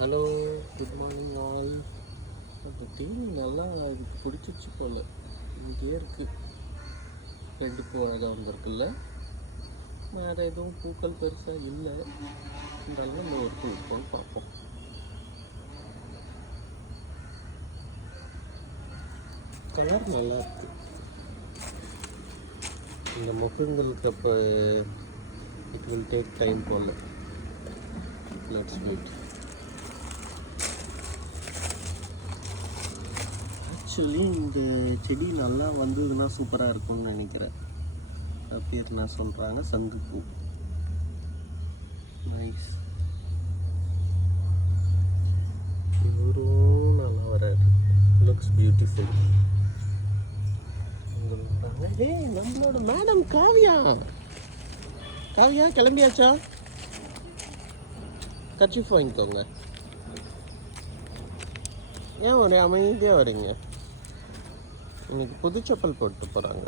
Hello, good morning all. அந்த தேனி நல்லா இதுக்கு பிடிச்சிச்சு போல், இங்கே இருக்குது. 2 பூ அழகாக வந்திருக்குல்ல. வேறு எதுவும் பூக்கள் பெருசாக இல்லை, இருந்தாலும் இந்த ஒரு பூ இருப்போன்னு பார்ப்போம். கலர் நல்லா இருக்கு. இந்த முகங்களுக்கப்போ இட் வில் டேக் டைம் போல். Let's wait. ஆக்சுவலி இந்த செடி நல்லா வந்ததுன்னா சூப்பராக இருக்கும்னு நினைக்கிறேன். பேர் நான் சொல்கிறாங்க சங்குப்பூ. நைஸ். இவரும் நல்லா வராது. Looks beautiful. ஹே, நம்மளோட மேடம் காவியா. காவியா கிளம்பியாச்சா? கர்ச்சீஃப் வாங்கிக்கோங்க. ஏன் ஒரே அமைதியாக வரீங்க? இன்னைக்கு புது செப்பல் போட்டு போகிறாங்க.